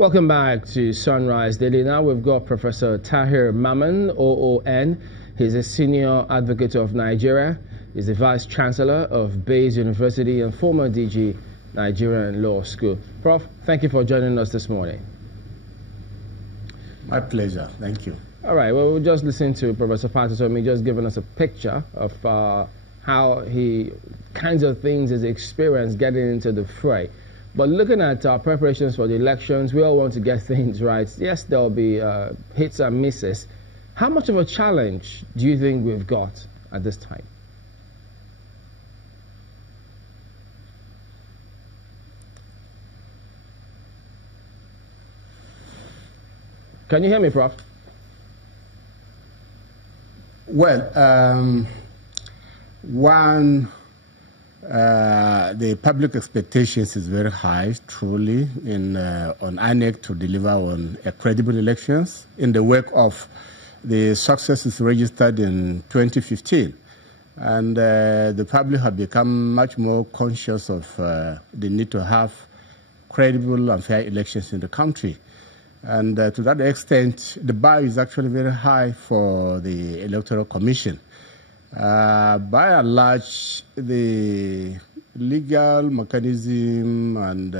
Welcome back to Sunrise Daily. Now we've got Professor Tahir Mamman, OON. He's a senior advocate of Nigeria. He's the Vice Chancellor of Bayes University and former DG Nigerian Law School. Prof, thank you for joining us this morning. My pleasure. Thank you. All right. Well, we'll just listen to Professor Patotomi just giving us a picture of how he kinds of things he's experienced getting into the fray. But looking at our preparations for the elections, we all want to get things right. Yes, there will be hits and misses. How much of a challenge do you think we've got at this time? Can you hear me, Prof? Well, the public expectations is very high, truly, on INEC to deliver on credible elections in the wake of the successes registered in 2015. And the public have become much more conscious of the need to have credible and fair elections in the country. And to that extent, the bar is actually very high for the Electoral Commission. By and large, the legal mechanism and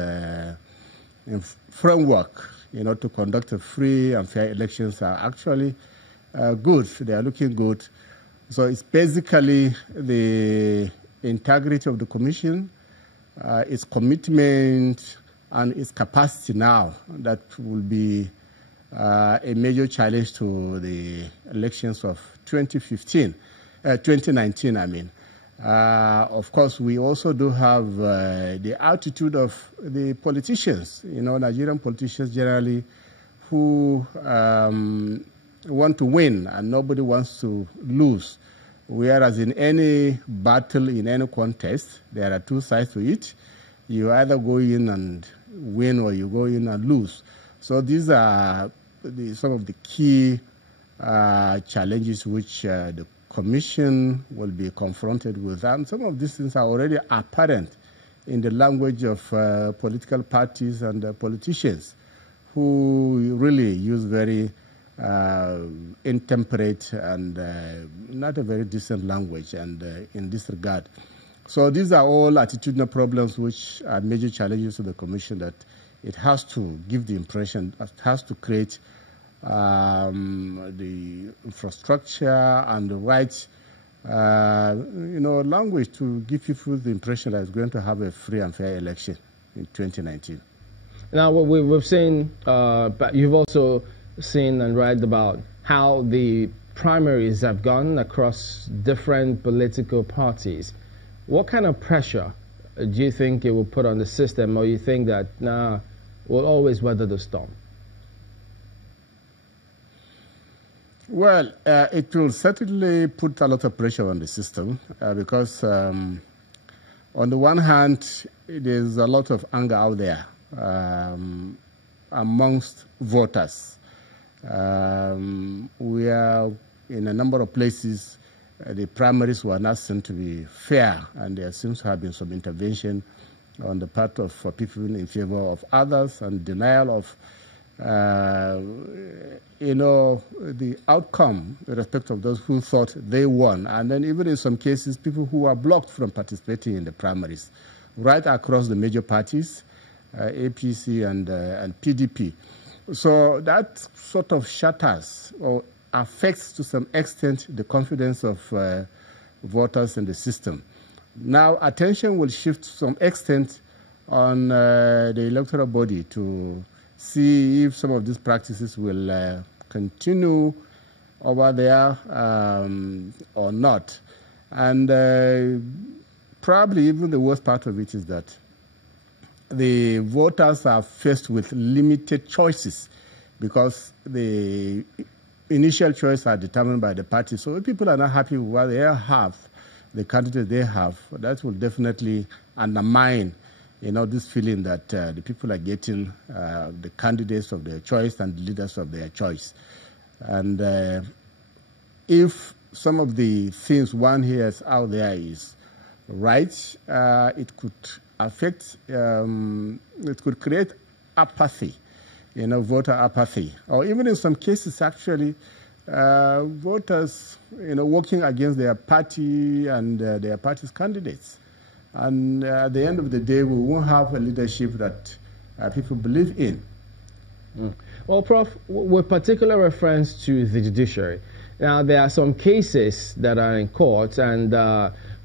framework, to conduct a free and fair elections are actually good. They are looking good. So it's basically the integrity of the Commission, its commitment, and its capacity now that will be a major challenge to the elections of 2019, I mean. Of course, we also do have the attitude of the politicians, Nigerian politicians generally, who want to win and nobody wants to lose. Whereas in any battle, in any contest, there are two sides to it. You either go in and win or you go in and lose. So these are some of the key challenges which the Commission will be confronted with. And some of these things are already apparent in the language of political parties and politicians who really use very intemperate and not a very decent language and in this regard. So these are all attitudinal problems which are major challenges to the Commission, that it has to give the impression, it has to create the infrastructure and the right language to give people the impression that it's going to have a free and fair election in 2019. Now, we've seen, but you've also seen and read about how the primaries have gone across different political parties. What kind of pressure do you think it will put on the system, or you think that, we'll always weather the storm? Well, it will certainly put a lot of pressure on the system because, on the one hand, there's a lot of anger out there amongst voters. We are in a number of places. The primaries were not seen to be fair, and there seems to have been some intervention on the part of people in favor of others and denial of, the outcome with respect of those who thought they won. And then even in some cases, people who are blocked from participating in the primaries, right across the major parties, APC and PDP. So that sort of shatters or affects to some extent the confidence of voters in the system. Now, attention will shift to some extent on the electoral body to see if some of these practices will continue over there or not. And probably even the worst part of it is that the voters are faced with limited choices because the initial choices are determined by the party. So if people are not happy with what they have, the candidate they have, that will definitely undermine, this feeling that the people are getting the candidates of their choice and the leaders of their choice. And if some of the things one hears out there is right, it could affect, it could create apathy voter apathy, or even in some cases, actually, voters, working against their party and their party's candidates. And at the end of the day, we won't have a leadership that people believe in. Well, Prof, with particular reference to the judiciary, now there are some cases that are in court, and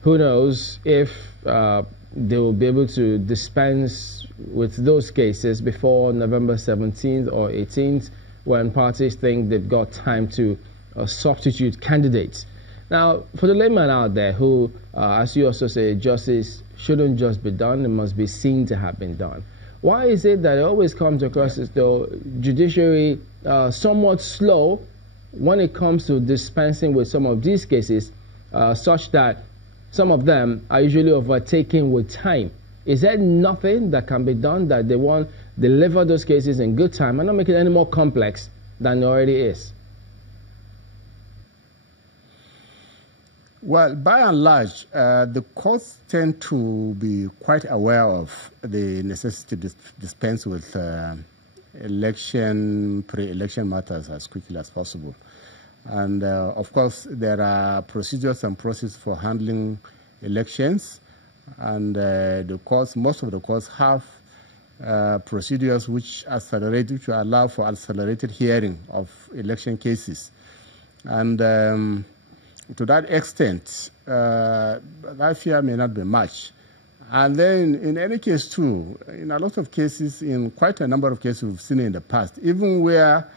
who knows if they will be able to dispense with those cases before November 17th or 18th, when parties think they've got time to substitute candidates. Now, for the layman out there who, as you also say, justice shouldn't just be done, it must be seen to have been done. Why is it that it always comes across as though judiciary somewhat slow when it comes to dispensing with some of these cases, such that some of them are usually overtaken with time? Is there nothing that can be done that they want to deliver those cases in good time and not make it any more complex than it already is? Well, by and large, the courts tend to be quite aware of the necessity to dispense with pre-election matters as quickly as possible. And of course, there are procedures and processes for handling elections, and the courts, most of the courts have procedures which allow for accelerated hearing of election cases. And to that extent, that fear may not be much. And then in any case too, in a lot of cases, in quite a number of cases we've seen in the past, even where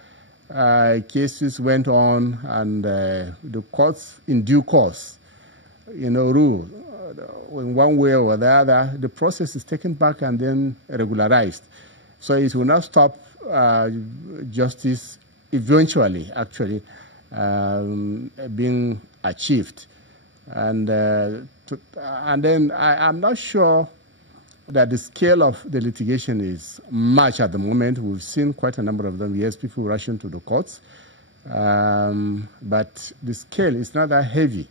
cases went on and the courts in due course, rule in one way or the other, the process is taken back and then regularized. So it will not stop justice eventually, actually, being achieved. And then I'm not sure that the scale of the litigation is much at the moment. We've seen quite a number of them. Yes, people rushing to the courts, but the scale is not that heavy.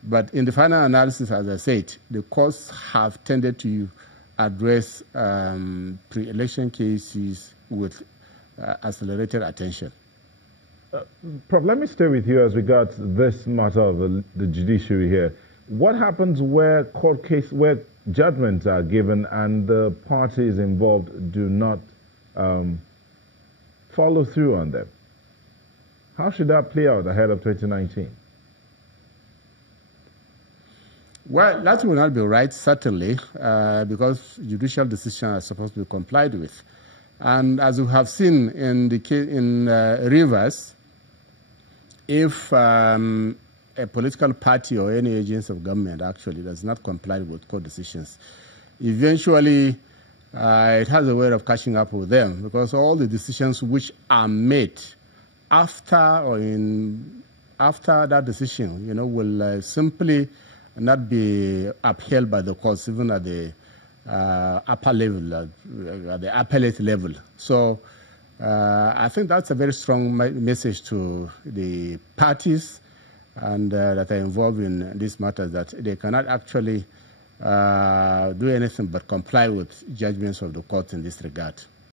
But in the final analysis, as I said, the courts have tended to address pre-election cases with accelerated attention. Prof, let me stay with you as regards this matter of the judiciary here. What happens where where judgments are given and the parties involved do not follow through on them? How should that play out ahead of 2019? Well, that will not be right, certainly, because judicial decisions are supposed to be complied with. And as we have seen in Rivers, if a political party or any agency of government actually does not comply with court decisions, eventually it has a way of catching up with them, because all the decisions which are made after that decision, will simply not be upheld by the courts, even at the upper level, at the appellate level. So I think that's a very strong message to the parties and that are involved in these matters, that they cannot actually do anything but comply with judgments of the court in this regard.